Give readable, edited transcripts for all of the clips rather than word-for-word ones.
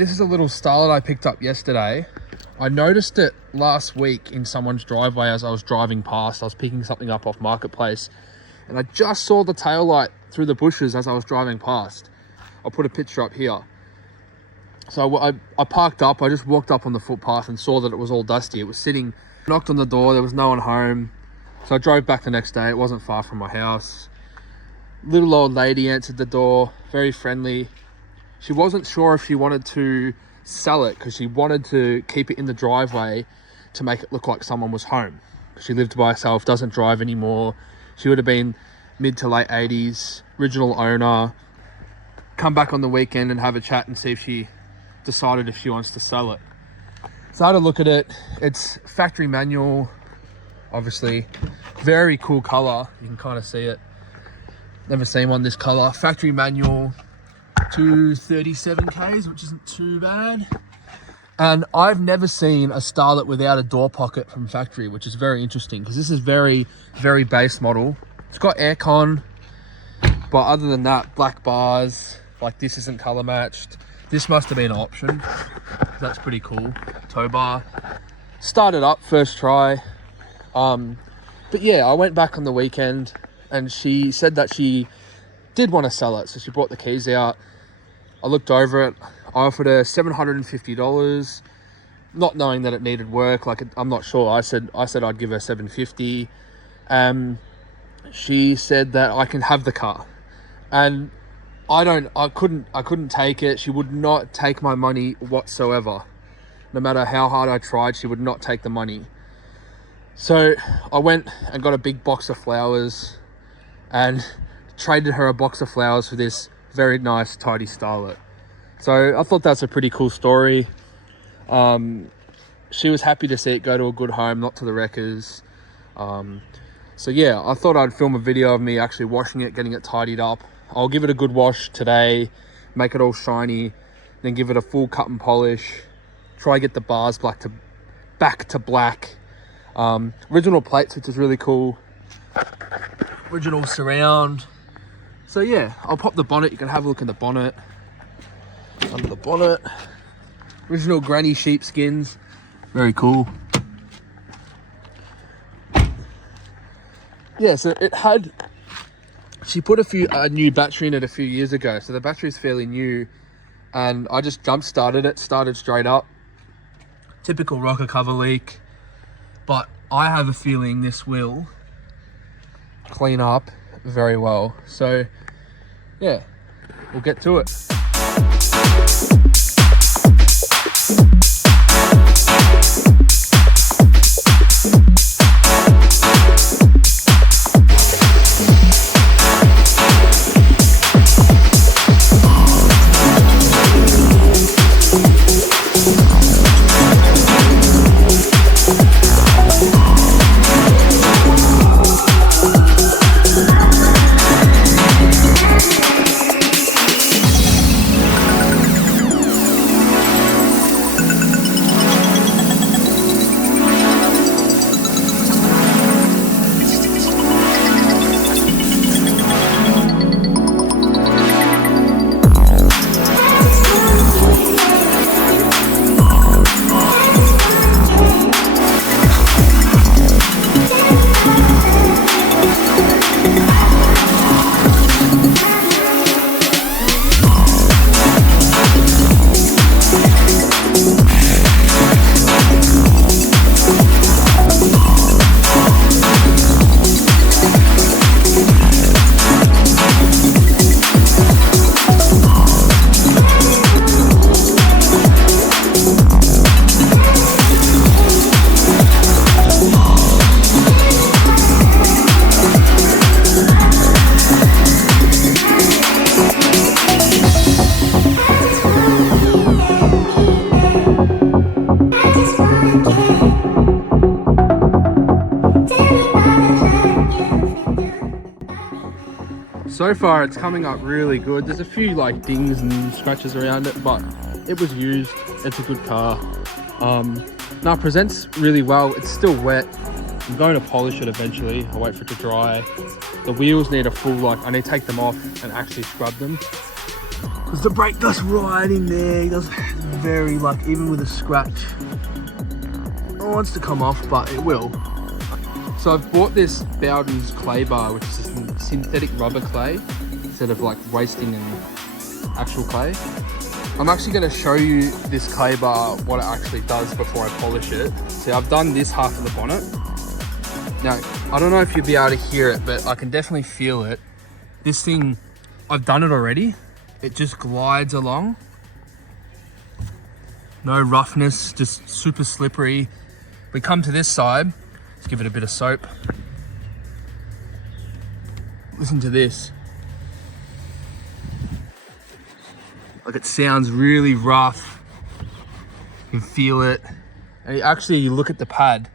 this is a little starlet I picked up yesterday. I noticed it last week in someone's driveway as I was driving past. I was picking something up off Marketplace, and I just saw the tail light through the bushes as I was driving past. I'll put a picture up here. So I parked up, I just walked up on the footpath and saw that it was all dusty. It was sitting, knocked on the door, there was no one home. So I drove back the next day, it wasn't far from my house. Little old lady answered the door, very friendly. She wasn't sure if she wanted to sell it because she wanted to keep it in the driveway to make it look like someone was home. She lived by herself, doesn't drive anymore. She would have been mid to late 80s, original owner. Come back on the weekend and have a chat and see if she decided if she wants to sell it. So I had a look at it. It's factory manual, obviously. Very cool color, you can kind of see it. Never seen one this color. Factory manual, 237Ks, which isn't too bad. And I've never seen a starlet without a door pocket from factory, which is very interesting because this is very, very base model. It's got aircon, but other than that, black bars. Like, this isn't color matched. This must have been an option. That's pretty cool. Tow bar. Started up first try. But yeah, I went back on the weekend and she said that she did want to sell it. So she brought the keys out. I looked over it. I offered her $750, not knowing that it needed work. Like, I'm not sure. I said I'd give her $750. She said that I can have the car, and I couldn't take it. She would not take my money whatsoever. No matter how hard I tried, she would not take the money. So I went and got a big box of flowers and traded her a box of flowers for this very nice, tidy starlet. So I thought that's a pretty cool story. She was happy to see it go to a good home, not to the wreckers. So yeah, I thought I'd film a video of me actually washing it, getting it tidied up. I'll give it a good wash today, make it all shiny, then give it a full cut and polish. Try get the bars back to black. Original plates, which is really cool. Original surround. So yeah, I'll pop the bonnet. You can have a look in the bonnet. Under the bonnet. Original granny sheepskins. Very cool. Yeah, so it had... She put a new battery in it a few years ago. So the battery's fairly new. And I just jump started it. Started straight up. Typical rocker cover leak. But I have a feeling this will clean up very well. So yeah, we'll get to it. So far it's coming up really good. There's a few like dings and scratches around it, but it was used. It's a good car. Now it presents really well. It's still wet. I'm going to polish it eventually. I'll wait for it to dry. The wheels need a full, I need to take them off and actually scrub them. Because the brake does right in there. It does very, like, even with a scratch. It wants to come off, but it will. So I've bought this Bowden's clay bar, which is a synthetic rubber clay, instead of like wasting an actual clay. I'm actually going to show you this clay bar, what it actually does before I polish it. See, I've done this half of the bonnet. Now, I don't know if you'll be able to hear it, but I can definitely feel it. This thing, I've done it already. It just glides along. No roughness, just super slippery. We come to this side, let's give it a bit of soap. Listen to this. Like, it sounds really rough. You can feel it. And actually, you look at the pad.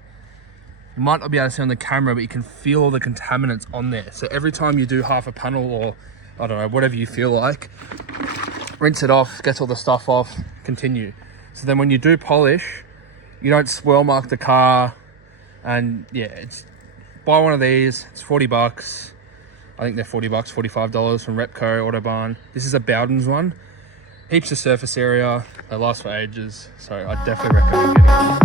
You might not be able to see on the camera, but you can feel all the contaminants on there. So every time you do half a panel, or I don't know, whatever you feel like, rinse it off, get all the stuff off, continue. So then when you do polish, you don't swirl mark the car. And yeah, buy one of these. It's 40 bucks. I think they're 40 bucks, $45 from Repco, Autobahn. This is a Bowden's one. Heaps of surface area. They last for ages. So I definitely recommend getting it.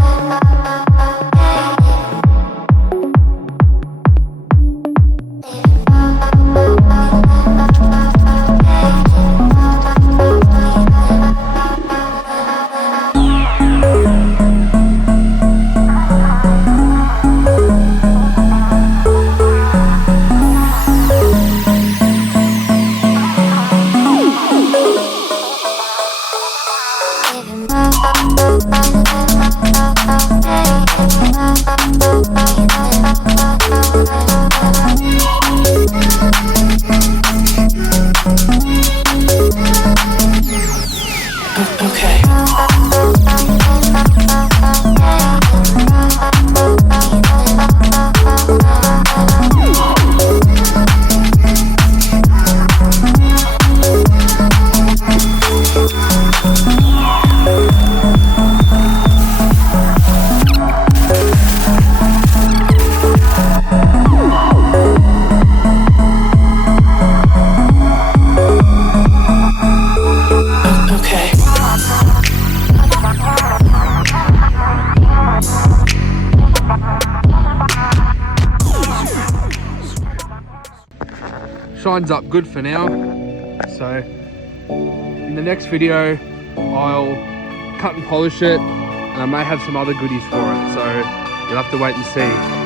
Shines up good for now. So in the next video, I'll cut and polish it, and I may have some other goodies for it. So you'll have to wait and see.